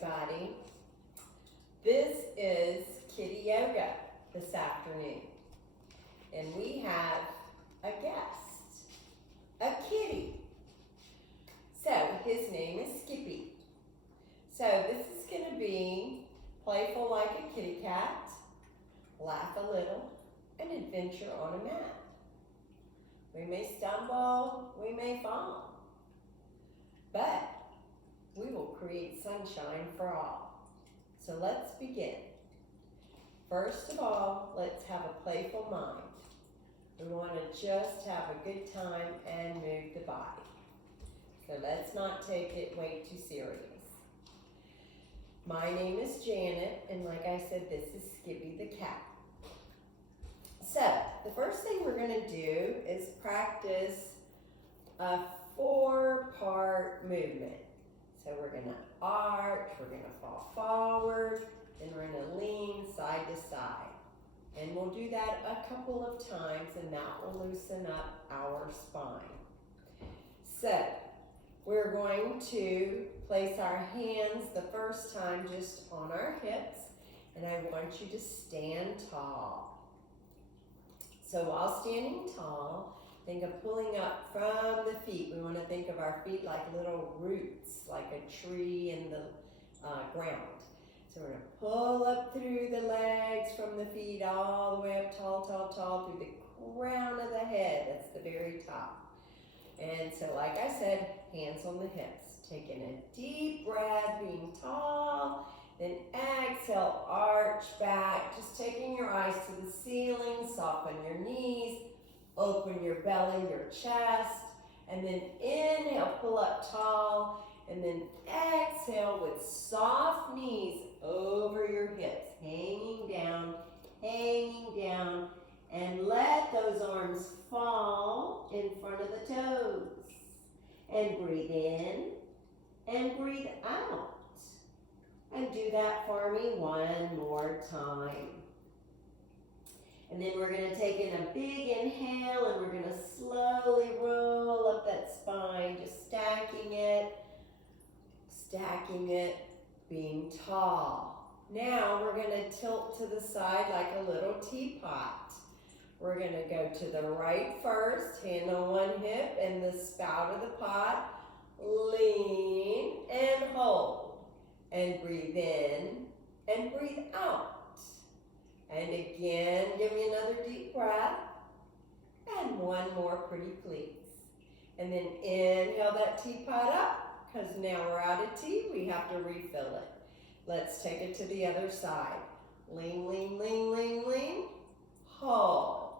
everybody. This is Kitty Yoga this afternoon. And we have a guest, a kitty. So his name is Skippy. So this is going to be playful like a kitty cat, laugh a little, and adventure on a mat. We may stumble, we may fall, but we will create sunshine for all. So let's begin. First of all, let's have a playful mind. We want to just have a good time and move the body. So let's not take it way too serious. My name is Janet, and like I said, this is Skippy the cat. So the first thing we're going to do is practice a 4-part movement. So we're going to arch, we're going to fall forward, then we're going to lean side to side. And we'll do that a couple of times, and that will loosen up our spine. So we're going to place our hands the first time just on our hips, and I want you to stand tall. So while standing tall, think of pulling up from the feet. We want to think of our feet like little roots, like a tree in the ground. So we're going to pull up through the legs from the feet all the way up tall, tall, tall through the crown of the head. That's the very top. And so like I said, hands on the hips. Taking a deep breath, being tall. Then exhale, arch back. Just taking your eyes to the ceiling. Soften your knees. Open your belly, your chest. And then inhale, pull up tall. And then exhale with soft knees over your hips. Hanging down. And let those arms fall in front of the toes. And breathe in and breathe out. And do that for me one more time. And then we're going to take in a big inhale, and we're going to slowly roll up that spine, just stacking it, being tall. Now we're going to tilt to the side like a little teapot. We're going to go to the right first, hand on one hip, and the spout of the pot. Lean and hold. And breathe in and breathe out. And again, give me another deep breath. And one more, pretty please. And then inhale that teapot up, because now we're out of tea. We have to refill it. Let's take it to the other side. Lean, lean, lean, lean, lean. Hold.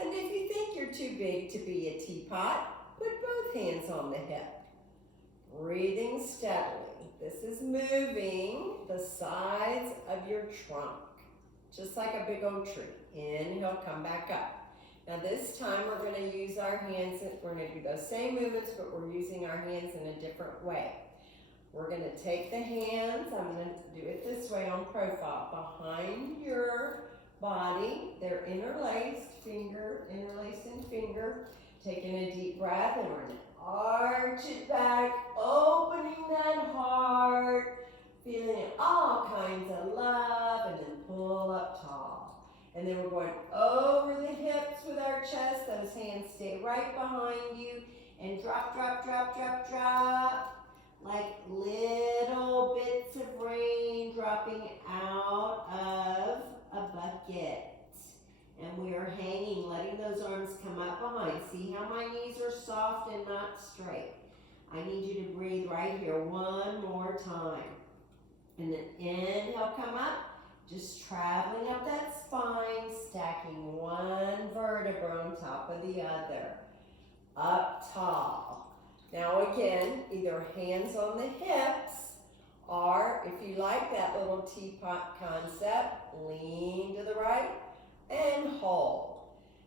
And if you think you're too big to be a teapot, put both hands on the hip. Breathing steadily. This is moving the sides of your trunk, just like a big old tree. Inhale, come back up. Now this time we're going to use our hands. We're going to do those same movements, but we're using our hands in a different way. We're going to take the hands. I'm going to do it this way on profile. Behind your body, they're interlacing finger. Taking a deep breath, and we're going to arch it back, opening that heart, feeling all kinds of love, and then pull up tall. And then we're going over the hips with our chest. Those hands stay right behind you, and drop, drop, drop, drop, drop, like little bits of rain dropping out of a bucket. And we are hanging, letting those arms come up behind. See how my knees are soft and not straight. I need you to breathe right here one more time. And then inhale, come up. Just traveling up that spine, stacking one vertebra on top of the other. Up tall. Now again, either hands on the hips, or if you like that little teapot concept, lean to the right and hold.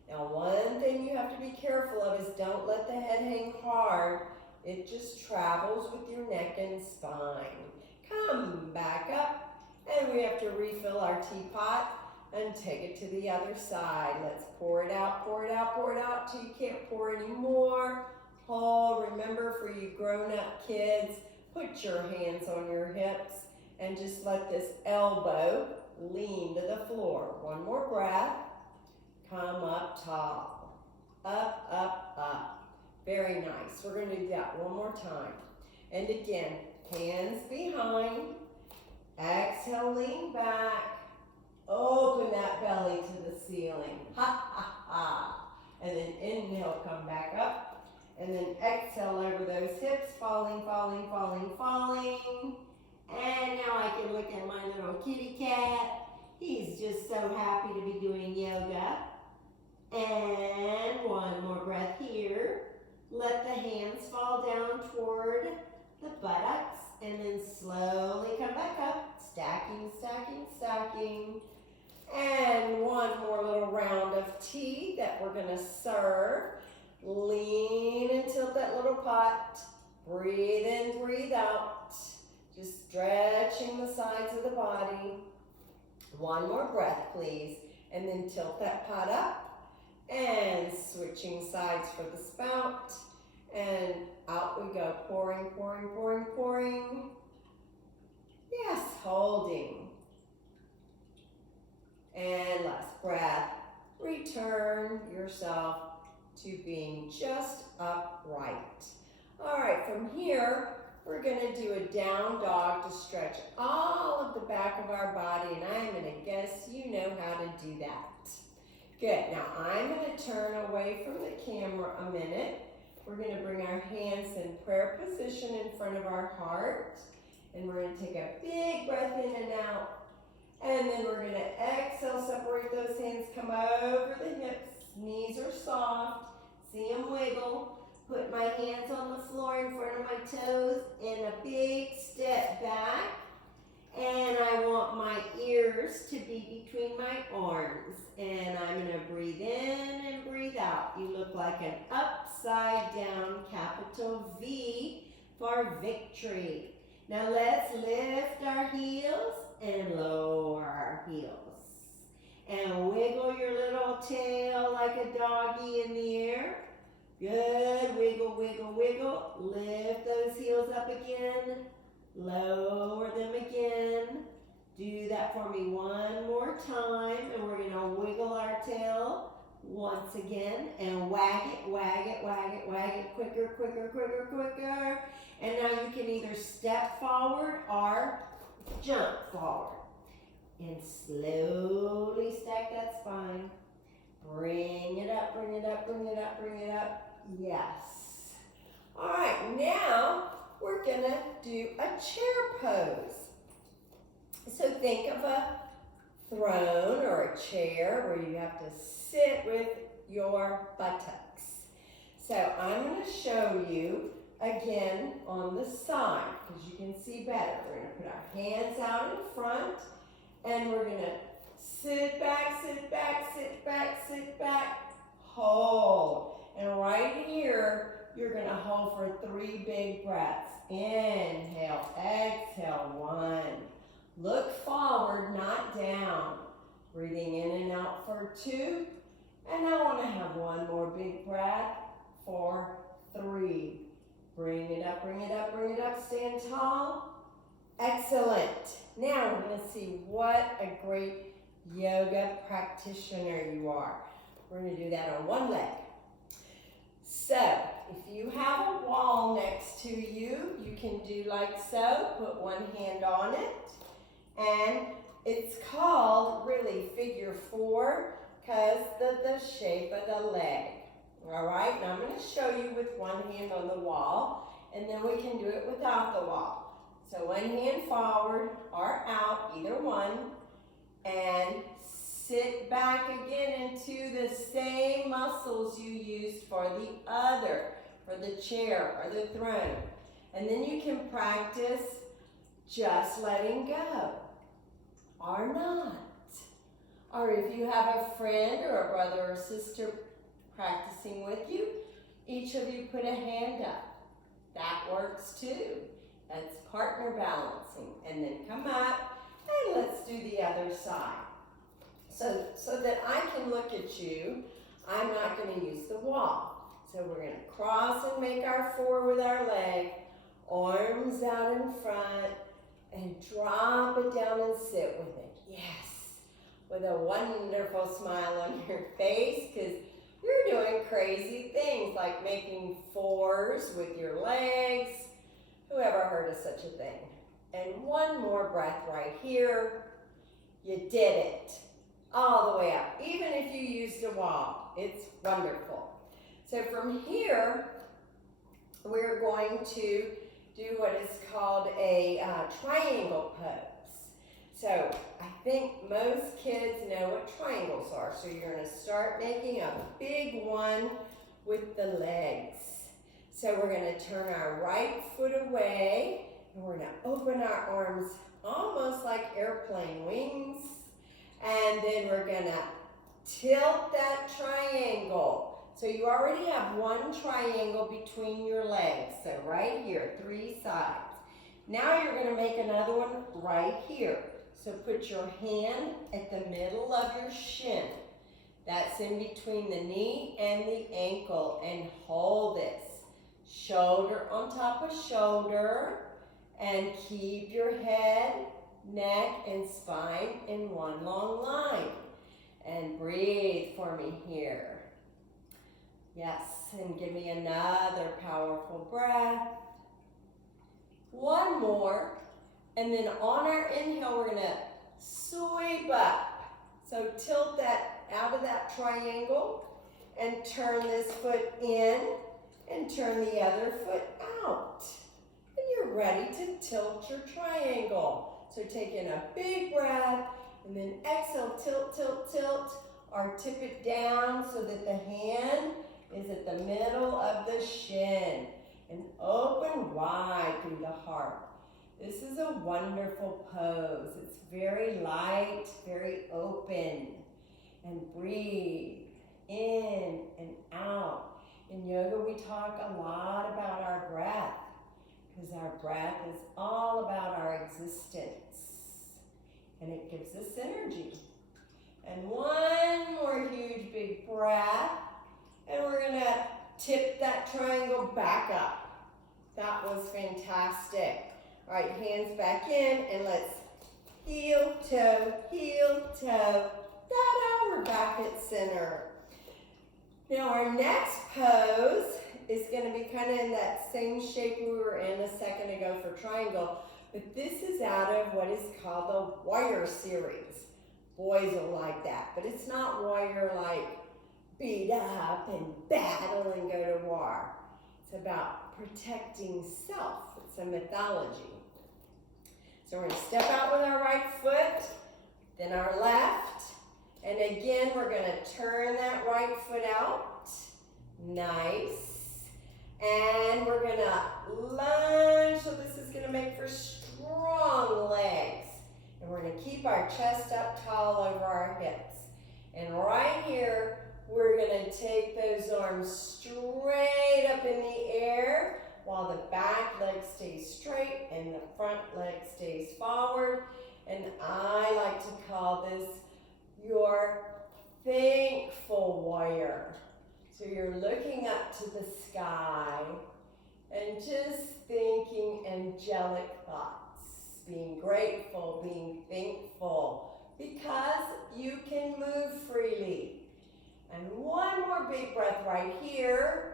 Now one thing you have to be careful of is don't let the head hang hard. It just travels with your neck and spine. Come back up, and we have to refill our teapot and take it to the other side. Let's pour it out, pour it out, pour it out till you can't pour anymore. Hold. Remember, for you grown-up kids, put your hands on your hips and just let this elbow lean to the floor. One more breath. Come up tall. Up, up, up. Very nice. We're going to do that one more time. And again, hands behind. Exhale, lean back. Open that belly to the ceiling. Ha, ha, ha. And then inhale, come back up. And then exhale over those hips, falling, falling, falling, falling. And now I can look at my little kitty cat. He's just so happy to be doing yoga. And one more breath here. Let the hands fall down toward the buttocks. And then slowly come back up. Stacking, stacking, stacking. And one more little round of tea that we're going to serve. Lean and tilt that little pot. Breathe in, breathe out. Just stretching the sides of the body. One more breath, please. And then tilt that pot up. And switching sides for the spout. And out we go. Pouring, pouring, pouring, pouring. Yes, holding. And last breath. Return yourself to being just upright. All right, from here, we're going to do a down dog to stretch all of the back of our body, and I'm going to guess you know how to do that. Good. Now, I'm going to turn away from the camera a minute. We're going to bring our hands in prayer position in front of our heart, and we're going to take a big breath in and out. And then we're going to exhale, separate those hands, come over the hips, knees are soft, see them wiggle. Put my hands on the floor in front of my toes and a big step back. And I want my ears to be between my arms. And I'm going to breathe in and breathe out. You look like an upside down capital V for victory. Now let's lift our heels and lower our heels. And wiggle your little tail like a doggy in the air. Good. Wiggle, wiggle, wiggle. Lift those heels up again. Lower them again. Do that for me one more time. And we're going to wiggle our tail once again. And wag it, wag it, wag it, wag it. Quicker, quicker, quicker, quicker. And now you can either step forward or jump forward. And slowly stack that spine. Bring it up, bring it up, bring it up, bring it up. Yes. All right, now we're going to do a chair pose. So think of a throne or a chair where you have to sit with your buttocks. So I'm going to show you again on the side because you can see better. We're going to put our hands out in front and we're going to sit back, sit back, sit back, sit back, hold. And right here, you're going to hold for 3 big breaths. Inhale, exhale, 1. Look forward, not down. Breathing in and out for 2. And I want to have one more big breath for 3. Bring it up, bring it up, bring it up. Stand tall. Excellent. Now we're going to see what a great yoga practitioner you are. We're going to do that on one leg. So, if you have a wall next to you, you can do like so. Put one hand on it. And it's called really figure 4 because the shape of the leg. All right, now I'm going to show you with one hand on the wall, and then we can do it without the wall. So one hand forward or out, either one, and sit back again into the same muscles you used for the other, for the chair or the throne. And then you can practice just letting go, or not. Or if you have a friend or a brother or sister practicing with you, each of you put a hand up. That works too. That's partner balancing. And then come up and let's do the other side. So that I can look at you, I'm not going to use the wall. So we're going to cross and make our 4 with our leg, arms out in front, And drop it down and sit with it. Yes. With a wonderful smile on your face, because you're doing crazy things like making fours with your legs. Who ever heard of such a thing? And one more breath right here. You did it. All the way up. Even if you used a wall, it's wonderful. So from here, we're going to do what is called a triangle pose. So I think most kids know what triangles are. So you're going to start making a big one with the legs. So we're going to turn our right foot away, and we're going to open our arms almost like airplane wings. And then we're going to tilt that triangle. So you already have one triangle between your legs. So right here, 3 sides. Now you're going to make another one right here. So put your hand at the middle of your shin. That's in between the knee and the ankle. And hold this. Shoulder on top of shoulder. And keep your head, neck, and spine in one long line. And breathe for me here. Yes, and give me another powerful breath. One more. And then on our inhale, we're going to sweep up. So tilt that out of that triangle and turn this foot in and turn the other foot out. And you're ready to tilt your triangle. So take in a big breath and then exhale, tilt, tilt, tilt, or tip it down so that the hand is at the middle of the shin and open wide through the heart. This is a wonderful pose. It's very light, very open. And breathe in and out. In yoga, we talk a lot about our breath because our breath is all about our existence and it gives us energy. And one more huge big breath. And we're going to tip that triangle back up. That was fantastic. All right, hands back in, and let's heel, toe, ta-da, we're back at center. Now our next pose is going to be kind of in that same shape we were in a second ago for triangle, but this is out of what is called the warrior series. Boys will like that, but it's not warrior like beat up and battle and go to war. It's about protecting self. It's a mythology. So we're going to step out with our right foot, then our left, and again we're going to turn that right foot out. Nice. And we're going to lunge, so this is going to make for strong legs. And we're going to keep our chest up tall over our hips. And right here, we're going to take those arms straight up in the air while the back leg stays straight and the front leg stays forward. And I like to call this your thankful warrior. So you're looking up to the sky and just thinking angelic thoughts, being grateful, being thankful, because you can move freely. And one more big breath right here.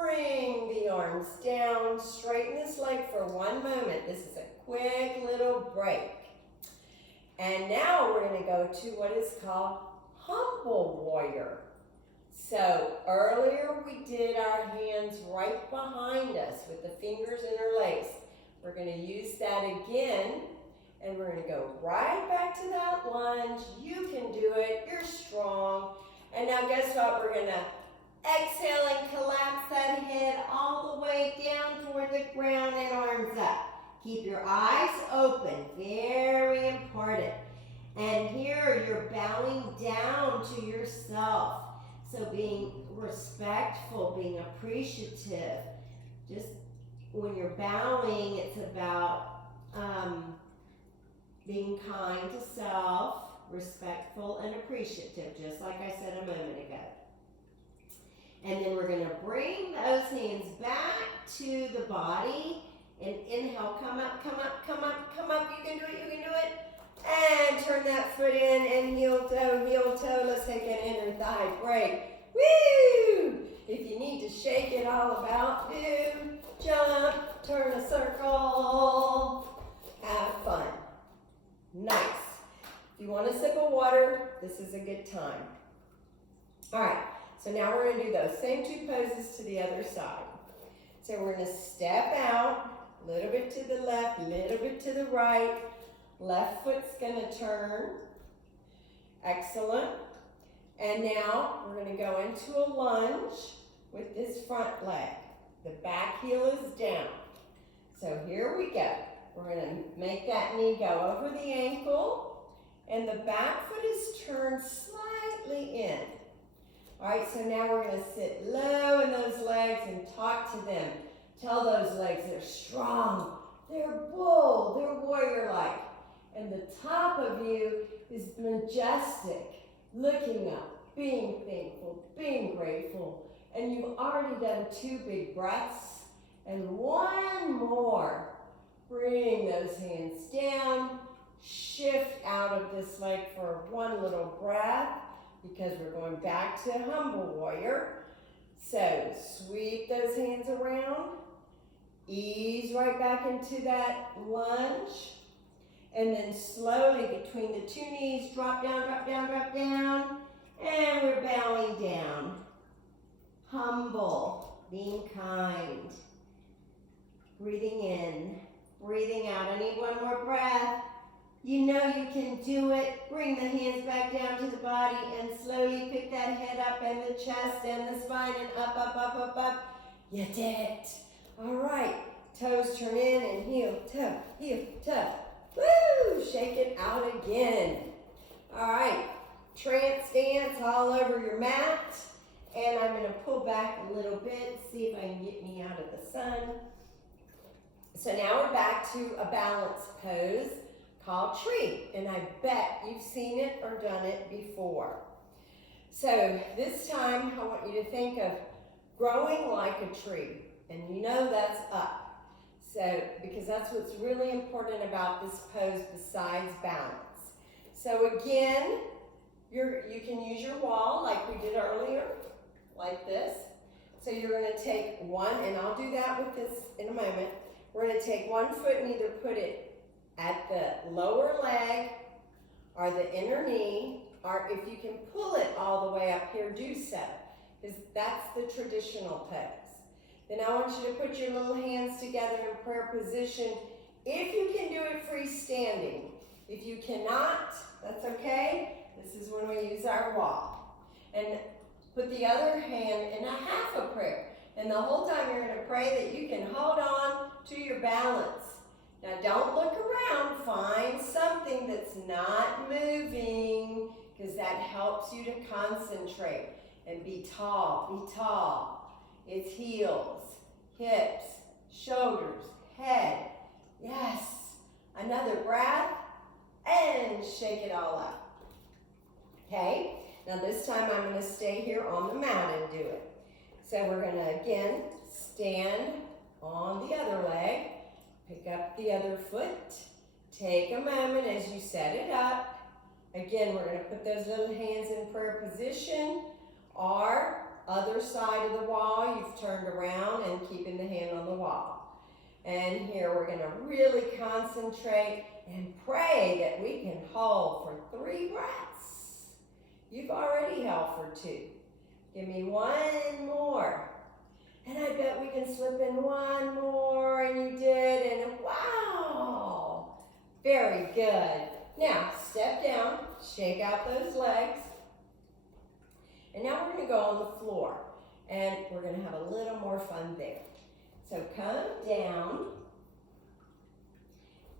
Bring the arms down, straighten this leg for one moment. This is a quick little break. And now we're going to go to what is called humble warrior. So earlier we did our hands right behind us with the fingers interlaced. We're going to use that again, and we're going to go right back to that lunge. You can do it. You're strong. And now guess what? We're going to exhale and collapse that head all the way down toward the ground and arms up. Keep your eyes open. Very important. And here you're bowing down to yourself. So being respectful, being appreciative. Just when you're bowing, it's about being kind to self, respectful and appreciative, just like I said a moment ago. And then we're going to bring those hands back to the body and inhale, come up, come up, come up, come And turn that foot in and heel toe. Let's take an inner thigh break. Woo! If you need to shake it all about, do jump, turn a circle, have fun. Nice. If you want a sip of water, this is a good time. All right, so now we're gonna do those same two poses to the other side. So we're gonna step out, a little bit to the left, a little bit to the right. Left foot's gonna turn. Excellent. And now we're gonna go into a lunge with this front leg. The back heel is down. So here we go. We're gonna make that knee go over the ankle, and the back foot is turned slightly in. All right, so now we're gonna sit low in those legs and talk to them. Tell those legs they're strong, they're bold, they're warrior-like. And the top of you is majestic, looking up, being thankful, being grateful. And you've already done 2 big breaths. And one more. Bring those hands down. Shift out of this leg for one little breath because we're going back to humble warrior. So sweep those hands around. Ease right back into that lunge. And then slowly between the 2 knees, drop down, drop down, drop down. And we're bowing down. Humble, being kind. Breathing in, breathing out. I need one more breath. You know you can do it. Bring the hands back down to the body and slowly pick that head up and the chest and the spine and up, up, up, up, up. You did it. All right. Toes turn in and heel, toe, heel, toe. Woo! Shake it out again. All right. Trance dance all over your mat. And I'm going to pull back a little bit, see if I can get me out of the sun. So now we're back to a balance pose called tree. And I bet you've seen it or done it before. So this time I want you to think of growing like a tree. And you know that's up. So, because that's what's really important about this pose besides balance. So again, you can use your wall like we did earlier, like this. So you're going to take one, and I'll do that with this in a moment. We're going to take one foot and either put it at the lower leg or the inner knee, or if you can pull it all the way up here, do so, because that's the traditional pose. Then I want you to put your little hands together in prayer position. If you can do it freestanding. If you cannot, that's okay. This is when we use our wall. And put the other hand in a half a prayer. And the whole time you're going to pray that you can hold on to your balance. Now don't look around. Find something that's not moving, because that helps you to concentrate. And be tall, be tall. It's heels, hips, shoulders, head. Yes. Another breath and shake it all up. Okay. Now this time I'm going to stay here on the mat and do it. So we're going to again stand on the other leg, pick up the other foot, take a moment as you set it up. Again, we're going to put those little hands in prayer position, or other side of the wall, you've turned around and keeping the hand on the wall. And here we're going to really concentrate and pray that we can hold for 3 breaths. You've already held for 2. Give me one more. And I bet we can slip in one more, and you did, and wow! Very good. Now, step down, shake out those legs. And now we're going to go on the floor, and we're going to have a little more fun there. So come down,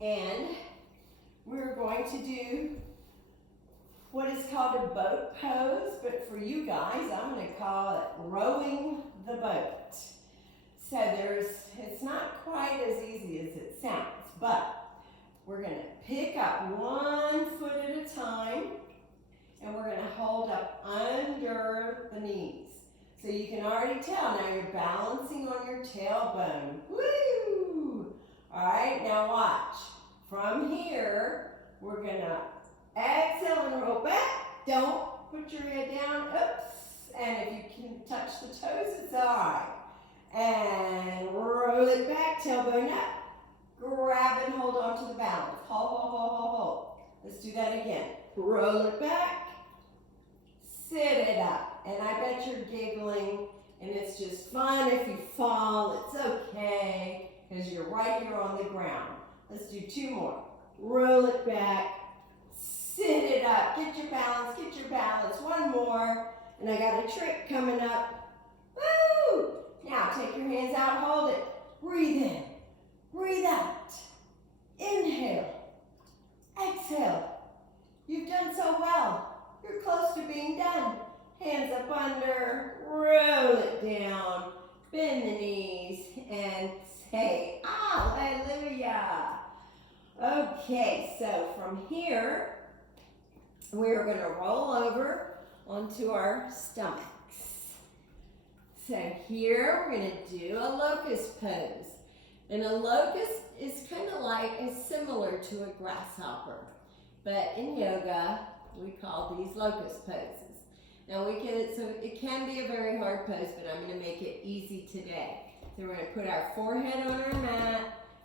and we're going to do what is called a boat pose, but for you guys, I'm going to call it rowing the boat. So it's not quite as easy as it sounds, but we're going to pick up one foot at a time, and we're going to hold up under the knees. So you can already tell now you're balancing on your tailbone. Woo! All right, now watch. From here, we're gonna exhale and roll back. Don't put your head down, oops. And if you can touch the toes, it's all right. And roll it back, tailbone up. Grab and hold on to the balance. Hold, hold, hold, hold, hold. Let's do that again. Roll it back, sit it up. And I bet you're giggling, and it's just fun if you fall. It's okay, because you're right here on the ground. Let's do 2 more. Roll it back, sit it up. Get your balance, get your balance. 1 more. And I got a trick coming up. Woo! Now take your hands out, hold it. Breathe in, breathe out. Inhale, exhale. You've done so well. You're close to being done. Hands up under, roll it down, bend the knees, and say, hallelujah. Okay, so from here, we're gonna roll over onto our stomachs. So here, we're gonna do a locust pose. And a locust is kind of similar to a grasshopper. But in yoga, we call these locust poses. Now it can be a very hard pose, but I'm gonna make it easy today. So we're gonna put our forehead on our mat,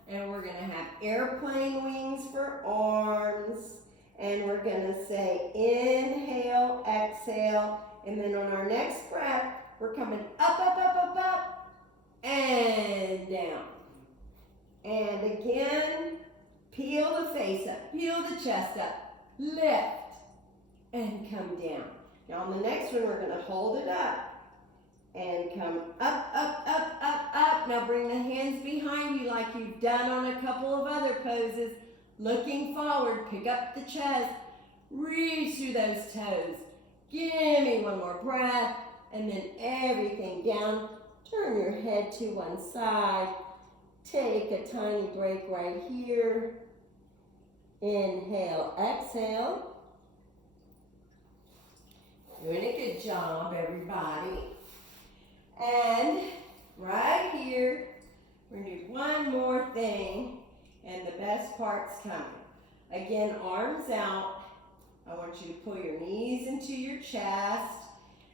and we're gonna have airplane wings for arms, and we're gonna say inhale, exhale, and then on our next breath, we're coming up, up, up, up, up, and down. And again, peel the face up, peel the chest up, lift, and come down. Now on the next one, we're gonna hold it up and come up, up, up, up, up. Now bring the hands behind you like you've done on a couple of other poses. Looking forward, pick up the chest, reach through those toes. Give me 1 more breath, and then everything down. Turn your head to one side. Take a tiny break right here. Inhale, exhale. Doing a good job, everybody. And right here, we're gonna do 1 more thing, and the best part's coming. Again, arms out. I want you to pull your knees into your chest,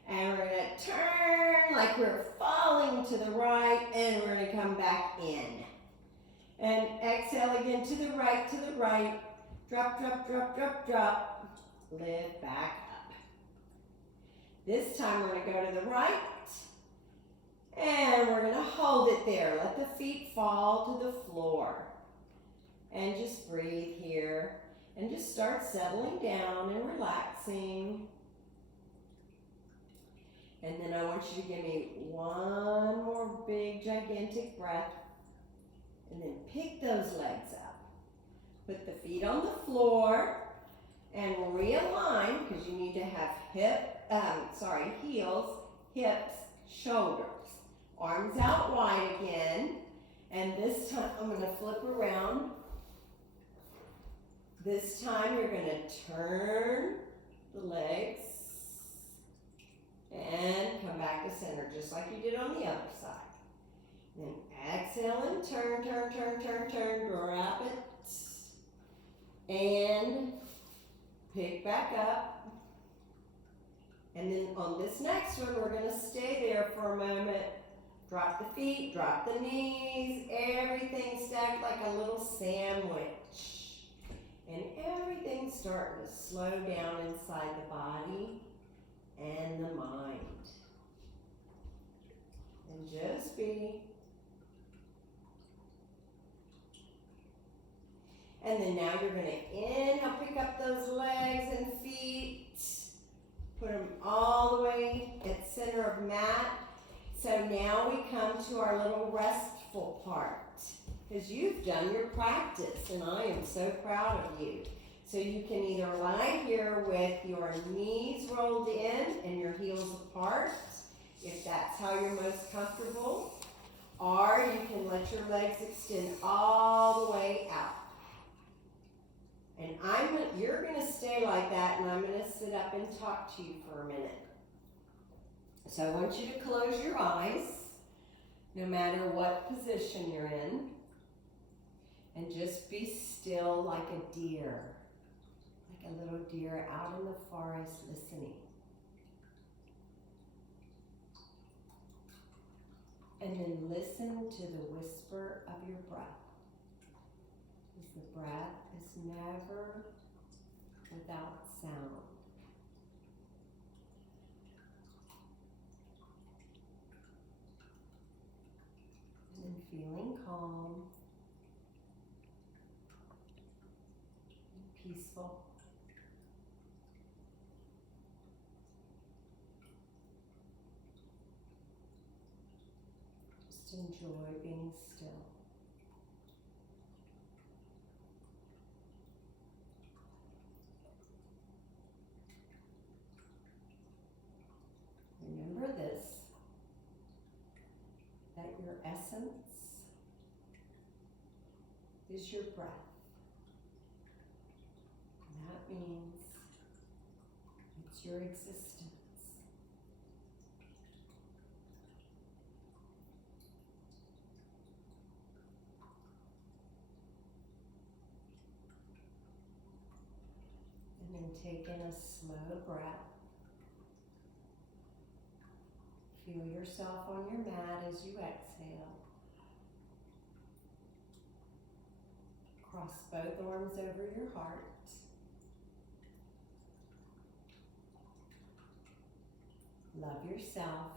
and we're gonna turn like we're falling to the right, and we're gonna come back in. And exhale again to the right, drop, drop, drop, drop, drop. Lift back up. This time we're gonna go to the right, and we're gonna hold it there. Let the feet fall to the floor. And just breathe here, and just start settling down and relaxing. And then I want you to give me 1 more big, gigantic breath, and then pick those legs up. Put the feet on the floor, and realign, because you need to have heels, hips, shoulders. Arms out wide again, and this time I'm gonna flip around. This time you're gonna turn the legs and come back to center, just like you did on the other side. Then exhale and turn, turn, turn, turn, turn, drop it, and pick back up. And then on this next one, we're gonna stay there for a moment. Drop the feet, drop the knees, everything stacked like a little sandwich. And everything's starting to slow down inside the body and the mind. And just be. And then now you're gonna inhale, pick up those legs and feet. Put them all the way at center of mat. So now we come to our little restful part, because you've done your practice, and I am so proud of you. So you can either lie here with your knees rolled in and your heels apart, if that's how you're most comfortable, or you can let your legs extend all the way out. And you're gonna stay like that, and I'm gonna sit up and talk to you for a minute. So I want you to close your eyes, no matter what position you're in, and just be still like a deer. like a little deer out in the forest listening. And then listen to the whisper of your breath. Because the breath is never without sound. And then feeling calm, and peaceful. Just enjoy being still. Remember this, that your essence is your breath. And that means it's your existence. And then take in a slow breath. Feel yourself on your mat as you exhale. Cross both arms over your heart. Love yourself.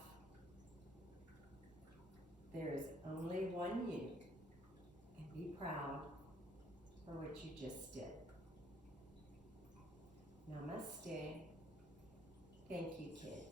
There is only one you, and be proud for what you just did. Namaste. Thank you, kids.